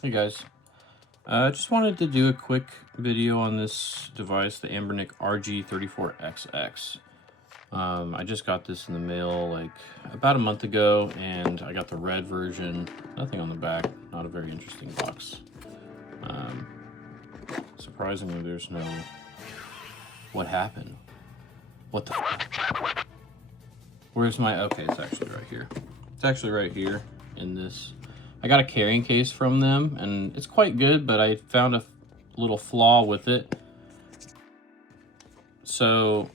Hey guys, I just wanted to do a quick video on this device, the Anbernic RG34XX. I just got this in the mail like about a month ago, and I got the red version. Nothing on the back, not a very interesting box. Surprisingly, there's no... What happened? What the... Where's my... Okay, it's actually right here. It's actually right here in this... I got a carrying case from them, and it's quite good, but I found a little flaw with it. So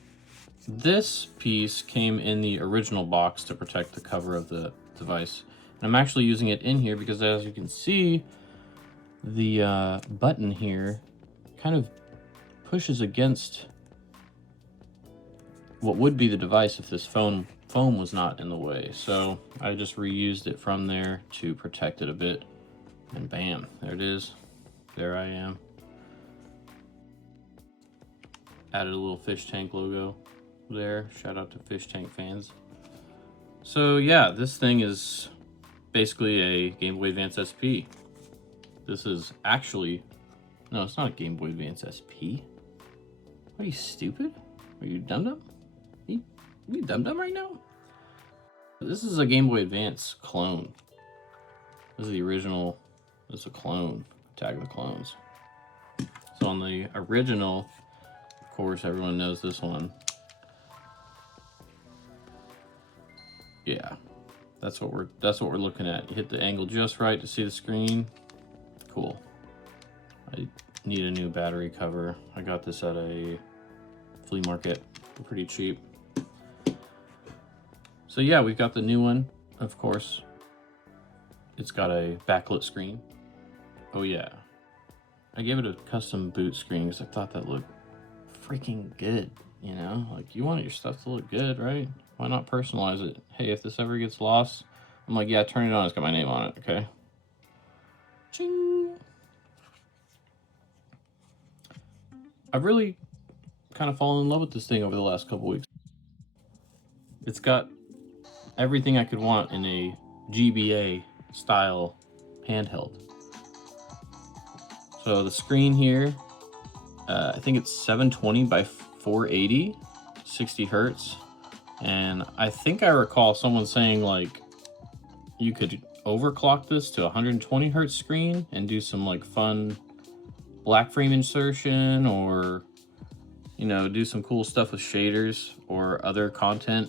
this piece came in the original box to protect the cover of the device. And I'm actually using it in here because, as you can see, the button here kind of pushes against what would be the device if this foam was not in the way. So I just reused it from there to protect it a bit, and bam, there it is. There I am. Added a little fish tank logo there. Shout out to fish tank fans. So yeah, this thing is basically a Game Boy Advance SP. This is actually, no, it's not a Game Boy Advance SP. Are you stupid? Are you dumb? You dumb right now? This is a Game Boy Advance clone. This is the original. This is a clone. Attack of the Clones. So on the original, of course, everyone knows this one. Yeah, that's what we're looking at. You hit the angle just right to see the screen. Cool. I need a new battery cover. I got this at a flea market for pretty cheap. So yeah, we've got the new one, of course. It's got a backlit screen. Oh yeah. I gave it a custom boot screen because I thought that looked freaking good, you know? Like, you want your stuff to look good, right? Why not personalize it? Hey, if this ever gets lost, I'm like, yeah, turn it on, it's got my name on it, okay? Ching! I've really kind of fallen in love with this thing over the last couple weeks. It's got everything I could want in a GBA style handheld. So the screen here, I think it's 720 by 480, 60 hertz. And I think I recall someone saying like you could overclock this to 120 hertz screen and do some like fun black frame insertion, or, you know, do some cool stuff with shaders or other content.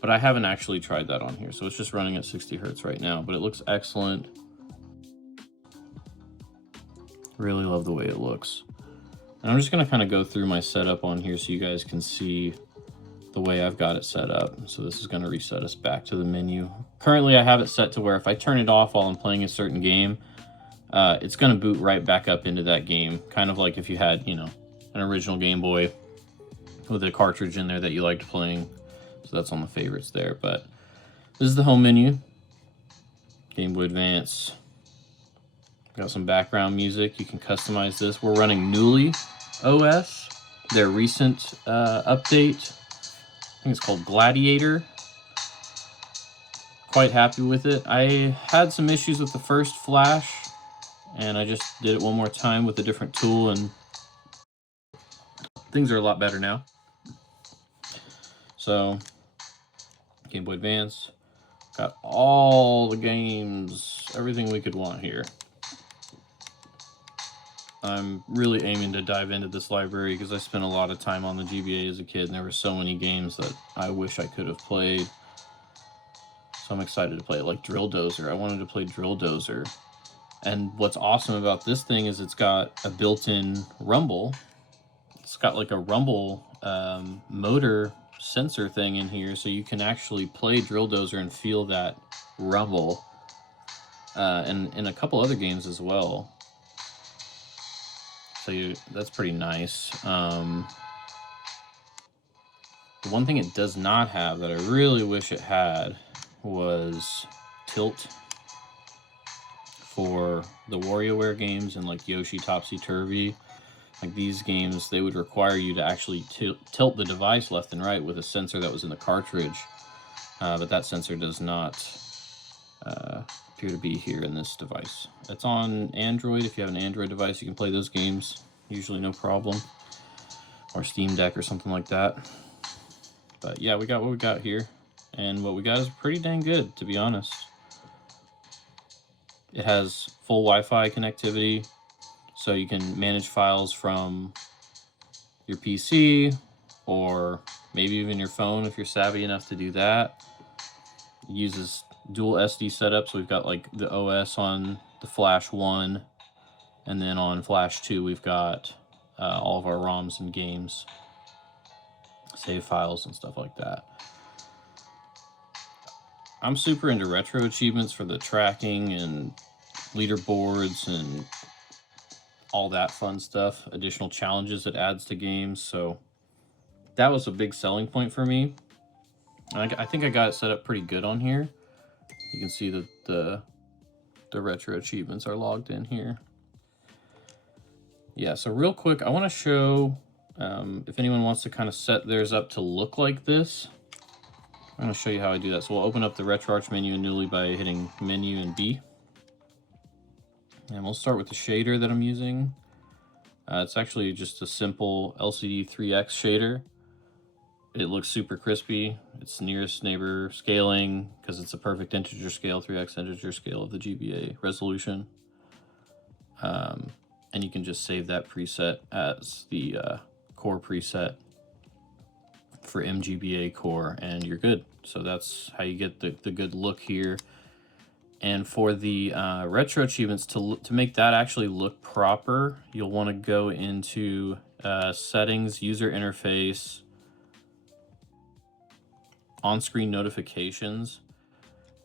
But I haven't actually tried that on here, so it's just running at 60 hertz right now, but it looks excellent. Really love the way it looks. And I'm just gonna kind of go through my setup on here so you guys can see the way I've got it set up. So this is gonna reset us back to the menu. Currently I have it set to where if I turn it off while I'm playing a certain game, it's gonna boot right back up into that game. Kind of like if you had, you know, an original Game Boy with a cartridge in there that you liked playing. So that's on the favorites there, but this is the home menu. Game Boy Advance. Got some background music. You can customize this. We're running Newly OS, their recent update. I think it's called Gladiator. Quite happy with it. I had some issues with the first flash, and I just did it one more time with a different tool, and things are a lot better now. So, Game Boy Advance, got all the games, everything we could want here. I'm really aiming to dive into this library because I spent a lot of time on the GBA as a kid, and there were so many games that I wish I could have played. So I'm excited to play it, like Drill Dozer. I wanted to play Drill Dozer. And what's awesome about this thing is it's got a built-in rumble. It's got like a rumble motor sensor thing in here, so you can actually play Drill Dozer and feel that rumble. And in a couple other games as well. So that's pretty nice. The one thing it does not have that I really wish it had was tilt for the WarioWare games and like Yoshi Topsy Turvy. Like these games, they would require you to actually tilt the device left and right with a sensor that was in the cartridge, but that sensor does not appear to be here in this device. It's on Android. If you have an Android device, you can play those games, usually no problem. Or Steam Deck or something like that. But yeah, we got what we got here. And what we got is pretty dang good, to be honest. It has full Wi-Fi connectivity, so you can manage files from your PC or maybe even your phone if you're savvy enough to do that. It uses dual SD setup, so we've got like the OS on the Flash 1, and then on Flash 2 we've got all of our ROMs and games, save files and stuff like that. I'm super into retro achievements for the tracking and leaderboards and all that fun stuff, additional challenges it adds to games, so that was a big selling point for me. I think I got it set up pretty good on here. You can see that the retro achievements are logged in here. Yeah, so real quick, I want to show if anyone wants to kind of set theirs up to look like this. I'm going to show you how I do that. So we'll open up the RetroArch menu anew by hitting Menu and B. And we'll start with the shader that I'm using. It's actually just a simple LCD3X shader. It looks super crispy. It's nearest neighbor scaling because it's a perfect integer scale, 3x integer scale of the GBA resolution. And you can just save that preset as the core preset for MGBA core, and you're good. So that's how you get the good look here. And for the retro achievements, to make that actually look proper, you'll want to go into settings, user interface, on-screen notifications,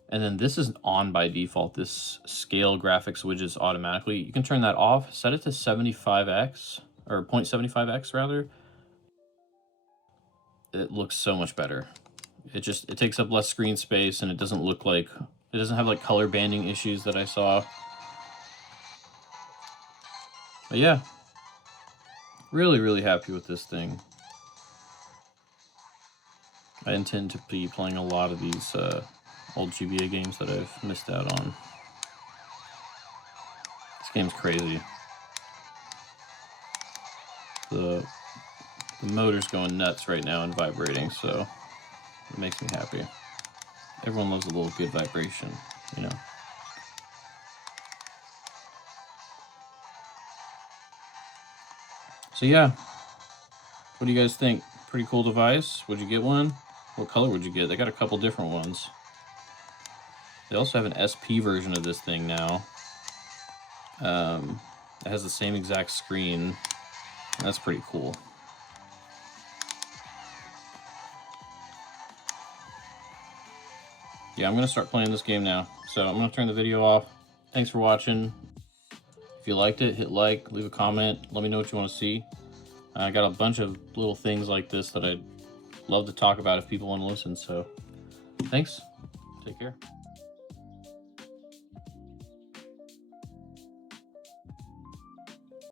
and then this is on by default, this scale graphics widgets automatically. You can turn that off, set it to 75x, or 0.75x rather. It looks so much better. It takes up less screen space, and it doesn't look like, it doesn't have like color banding issues that I saw. But yeah, really happy with this thing. I intend to be playing a lot of these old GBA games that I've missed out on. This game's crazy. The motor's going nuts right now and vibrating, so it makes me happy. Everyone loves a little good vibration, you know. So yeah, what do you guys think? Pretty cool device. Would you get one? What color would you get? They got a couple different ones. They also have an SP version of this thing now. It has the same exact screen. That's pretty cool. Yeah, I'm going to start playing this game now. So I'm going to turn the video off. Thanks for watching. If you liked it, hit like, leave a comment, let me know what you want to see. I got a bunch of little things like this that I'd love to talk about if people want to listen. So thanks. Take care.